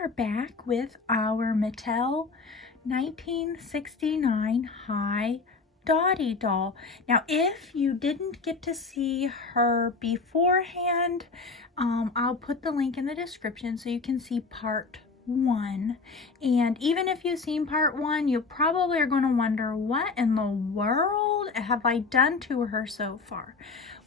are back with our Mattel 1969 High Dottie doll. Now, if you didn't get to see her beforehand, I'll put the link in the description so you can see part 1. And even if you've seen part 1, you probably are going to wonder, what in the world have I done to her so far?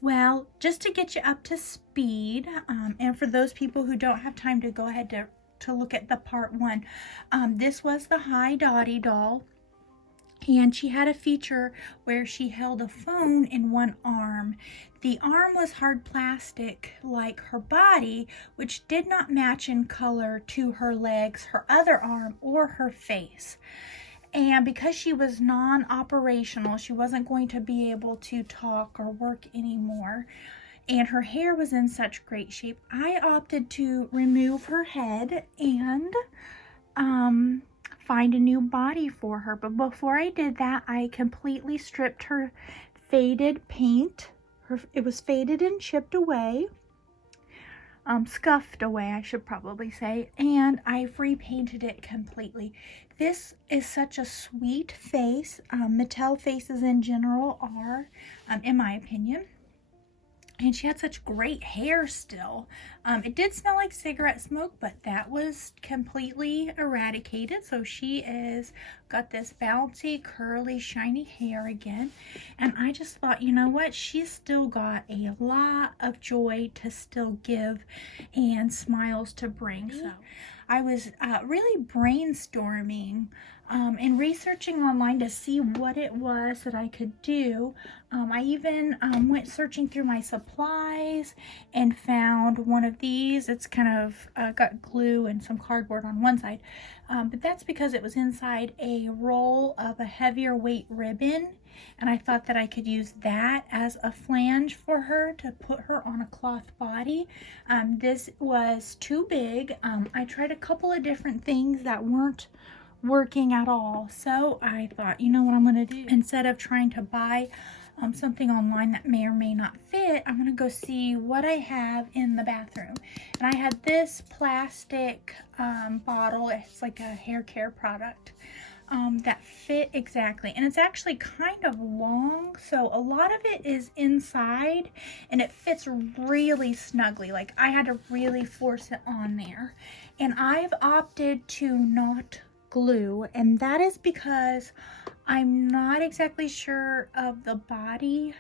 Well, just to get you up to speed, and for those people who don't have time to go ahead to look at the part 1, this was the High Dottie doll. And she had a feature where she held a phone in one arm. The arm was hard plastic like her body, which did not match in color to her legs, her other arm, or her face. And because she was non-operational, she wasn't going to be able to talk or work anymore. And her hair was in such great shape, I opted to remove her head and find a new body for her. But before I did that, I completely stripped her faded paint. It was faded and chipped away, scuffed away, I should probably say, and I've repainted it completely. This is such a sweet face. Mattel faces in general are, in my opinion. And she had such great hair still. It did smell like cigarette smoke, but that was completely eradicated. So she is got this bouncy, curly, shiny hair again. And I just thought, you know what? She's still got a lot of joy to still give and smiles to bring. So I was really brainstorming and researching online to see what it was that I could do. I even went searching through my supplies and found one of these. It's kind of got glue and some cardboard on one side, but that's because it was inside a roll of a heavier weight ribbon, and I thought that I could use that as a flange for her to put her on a cloth body. This was too big. I tried a couple of different things that weren't working at all, so I thought, you know what I'm going to do? Instead of trying to buy something online that may or may not fit, I'm going to go see what I have in the bathroom. And I had this plastic bottle. It's like a hair care product that fit exactly, and it's actually kind of long, so a lot of it is inside and it fits really snugly. Like, I had to really force it on there, and I've opted to not glue, and that is because I'm not exactly sure of the body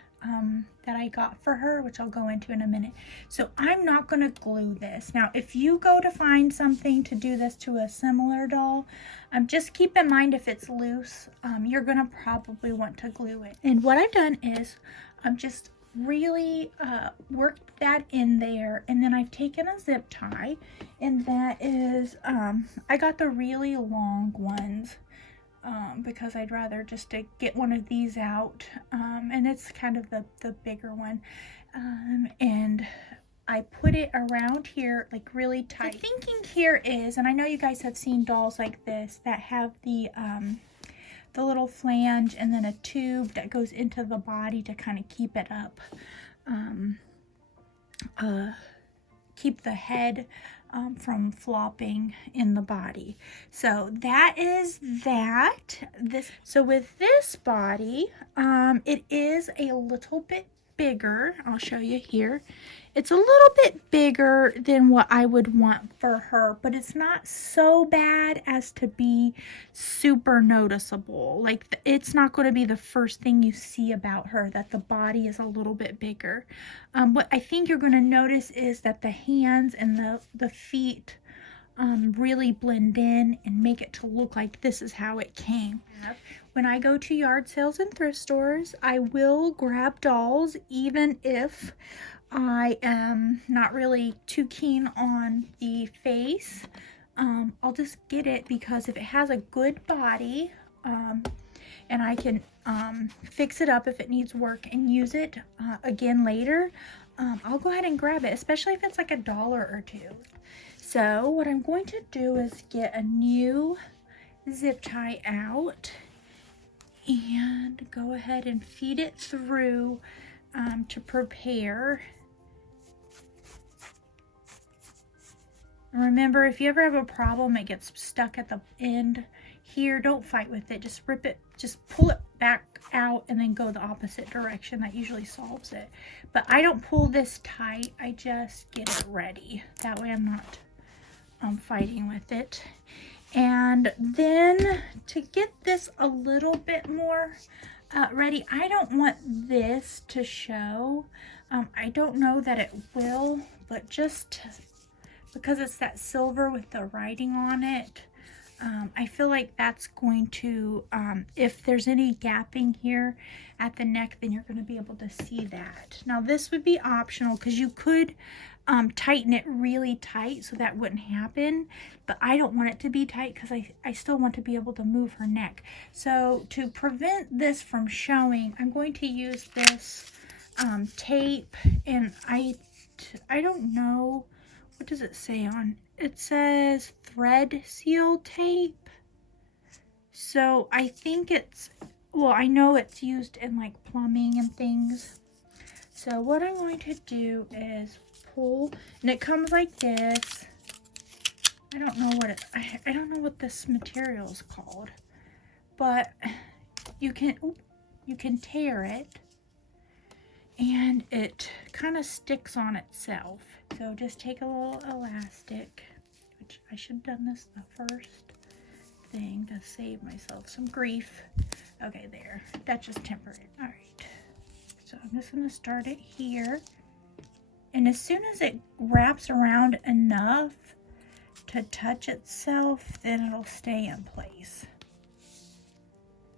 that I got for her, which I'll go into in a minute. So I'm not going to glue this. Now, if you go to find something to do this to a similar doll, just keep in mind if it's loose, you're going to probably want to glue it. And what I've done is just really worked that in there, and then I've taken a zip tie, and that is I got the really long ones because I'd rather just to get one of these out, and it's kind of the bigger one, and I put it around here like really tight. The thinking here is, and I know you guys have seen dolls like this that have the little flange and then a tube that goes into the body to kind of keep it up, keep the head from flopping in the body. So that is that. So with this body, it is a little bit bigger. I'll show you here. It's a little bit bigger than what I would want for her, but it's not so bad as to be super noticeable. Like, it's not going to be the first thing you see about her, that the body is a little bit bigger. What I think you're going to notice is that the hands and the feet really blend in and make it to look like this is how it came. When I go to yard sales and thrift stores, I will grab dolls even if I am not really too keen on the face. I'll just get it because if it has a good body, and I can fix it up if it needs work and use it again later, I'll go ahead and grab it, especially if it's like $1 or $2. So what I'm going to do is get a new zip tie out and go ahead and feed it through to prepare. Remember, if you ever have a problem, it gets stuck at the end here, don't fight with it. Just rip it, just pull it back out and then go the opposite direction. That usually solves it. But I don't pull this tight. I just get it ready. That way I'm not fighting with it. And then to get this a little bit more ready, I don't want this to show. I don't know that it will, but just because it's that silver with the writing on it, I feel like that's going to, if there's any gapping here at the neck, then you're going to be able to see that. Now this would be optional because you could tighten it really tight so that wouldn't happen, but I don't want it to be tight because I still want to be able to move her neck. So to prevent this from showing, I'm going to use this tape, and I don't know, what does it say on? It says thread seal tape. So I think it's, well, I know it's used in like plumbing and things. So what I'm going to do is pull, and it comes like this. I don't know what it, I don't know what this material is called, but you can tear it, and it kind of sticks on itself. So just take a little elastic, which I should have done this the first thing to save myself some grief. Okay, there. That's just temporary. All right. So I'm just going to start it here. And as soon as it wraps around enough to touch itself, then it'll stay in place.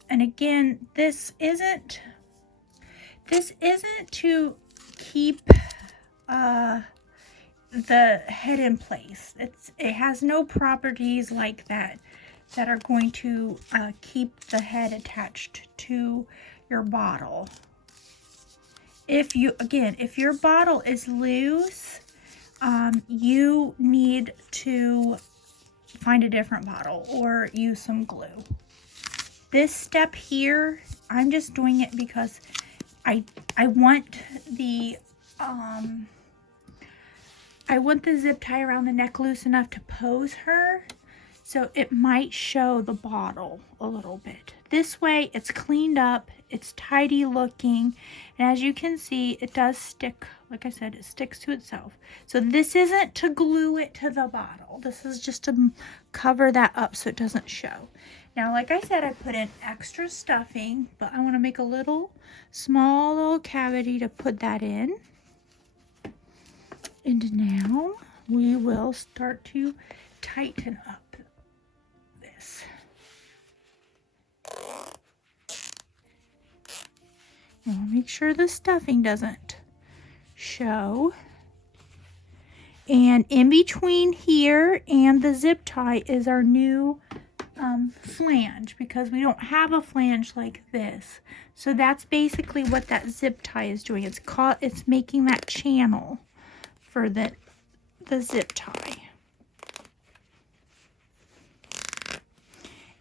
And again, this isn't to keep the head in place. It has no properties like that are going to keep the head attached to your bottle. If your bottle is loose, you need to find a different bottle or use some glue. This step here, I'm just doing it because I want the zip tie around the neck loose enough to pose her, so it might show the bottle a little bit. This way it's cleaned up, it's tidy looking, and as you can see, it does stick. Like I said, it sticks to itself. So this isn't to glue it to the bottle. This is just to cover that up so it doesn't show. Now, like I said, I put in extra stuffing, but I want to make a small little cavity to put that in. And now we will start to tighten up this. Now make sure the stuffing doesn't show. And in between here and the zip tie is our new flange, because we don't have a flange like this. So that's basically what that zip tie is doing. It's making that channel for the zip tie.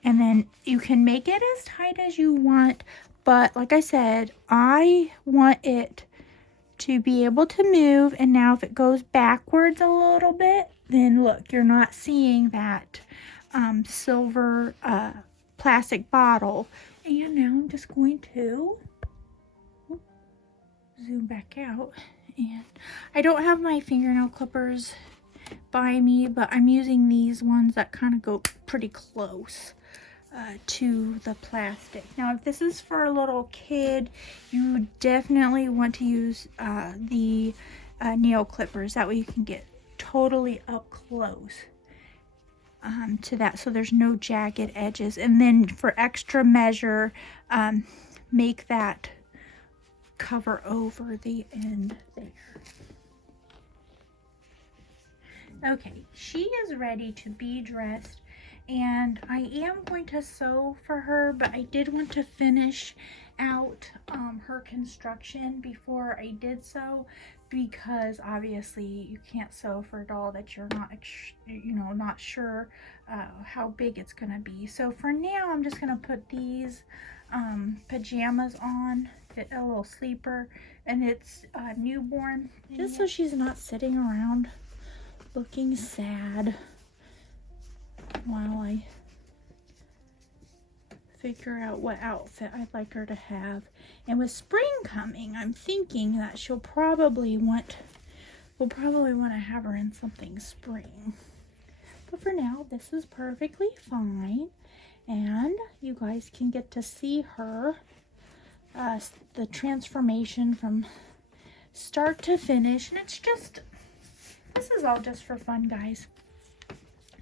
And then you can make it as tight as you want, but like I said, I want it to be able to move. And now if it goes backwards a little bit, then look, you're not seeing that silver plastic bottle. And now I'm just going to zoom back out, and I don't have my fingernail clippers by me, but I'm using these ones that kind of go pretty close to the plastic. Now if this is for a little kid, you definitely want to use the nail clippers. That way you can get totally up close to that, so there's no jagged edges. And then for extra measure, make that cover over the end there. Okay, she is ready to be dressed, and I am going to sew for her, but I did want to finish out her construction before I did sew, because obviously you can't sew for a doll that you're not sure how big it's gonna be. So for now, I'm just gonna put these pajamas on, a little sleeper, and it's newborn, just so she's not sitting around looking sad while I figure out what outfit I'd like her to have. And with spring coming, I'm thinking that we'll probably want to have her in something spring. But for now, this is perfectly fine. And you guys can get to see her, the transformation from start to finish. And it's just, this is all just for fun, guys.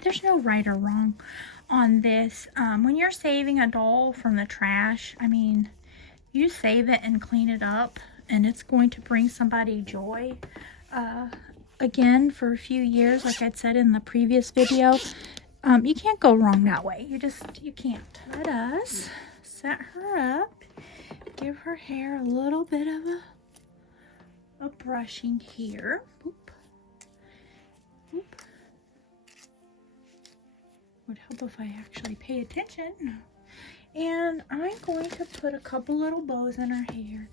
There's no right or wrong on this. When you're saving a doll from the trash, I mean, you save it and clean it up, and it's going to bring somebody joy. Again, for a few years, like I said in the previous video, you can't go wrong that way. You can't. Let us set her up, give her hair a little bit of a brushing here. Boop. Boop. Would help if I actually pay attention. And I'm going to put a couple little bows in her hair.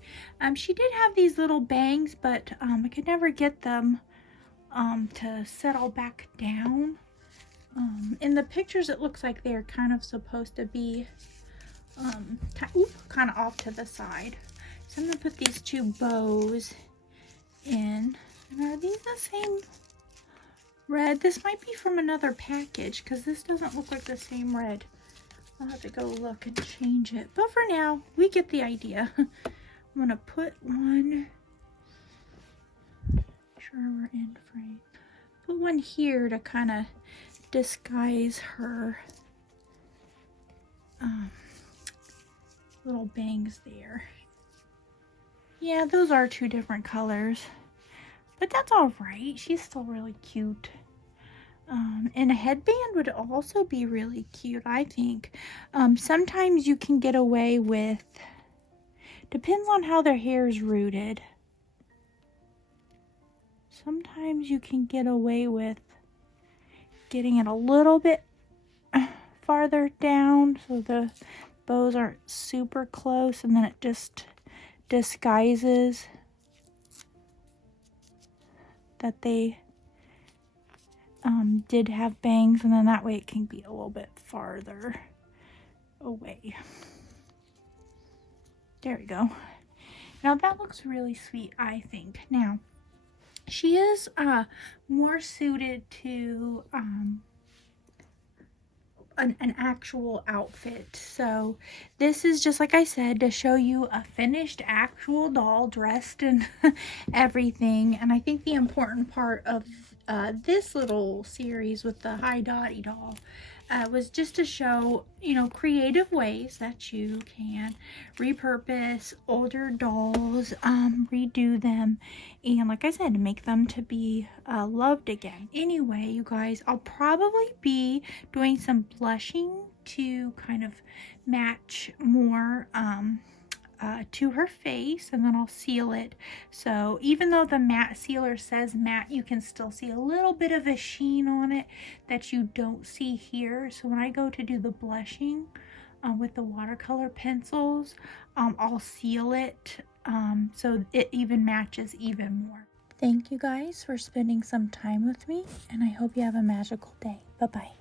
She did have these little bangs, but I could never get them to settle back down. In the pictures, it looks like they're kind of supposed to be kind of off to the side. So I'm going to put these two bows in. And are these the same red? This might be from another package because this doesn't look like the same red. I'll have to go look and change it. But for now, we get the idea. I'm going to put one. Make sure we're in frame. Put one here to kind of disguise her little bangs there. Yeah, those are two different colors. But that's all right. She's still really cute. And a headband would also be really cute, I think. Sometimes you can get away with, depends on how their hair is rooted. Sometimes you can get away with getting it a little bit farther down so the bows aren't super close, and then it just disguises that they did have bangs, and then that way it can be a little bit farther away. There we go. Now that looks really sweet, I think. Now, she is more suited to an actual outfit. So this is just, like I said, to show you a finished actual doll dressed and everything. And I think the important part of this little series with the Hi Dottie doll was just to show, you know, creative ways that you can repurpose older dolls, redo them, and like I said, make them to be loved again. Anyway, you guys, I'll probably be doing some blushing to kind of match more to her face, and then I'll seal it. So even though the matte sealer says matte, you can still see a little bit of a sheen on it that you don't see here. So when I go to do the blushing with the watercolor pencils, I'll seal it so it even matches even more. Thank you guys for spending some time with me, and I hope you have a magical day. Bye-bye.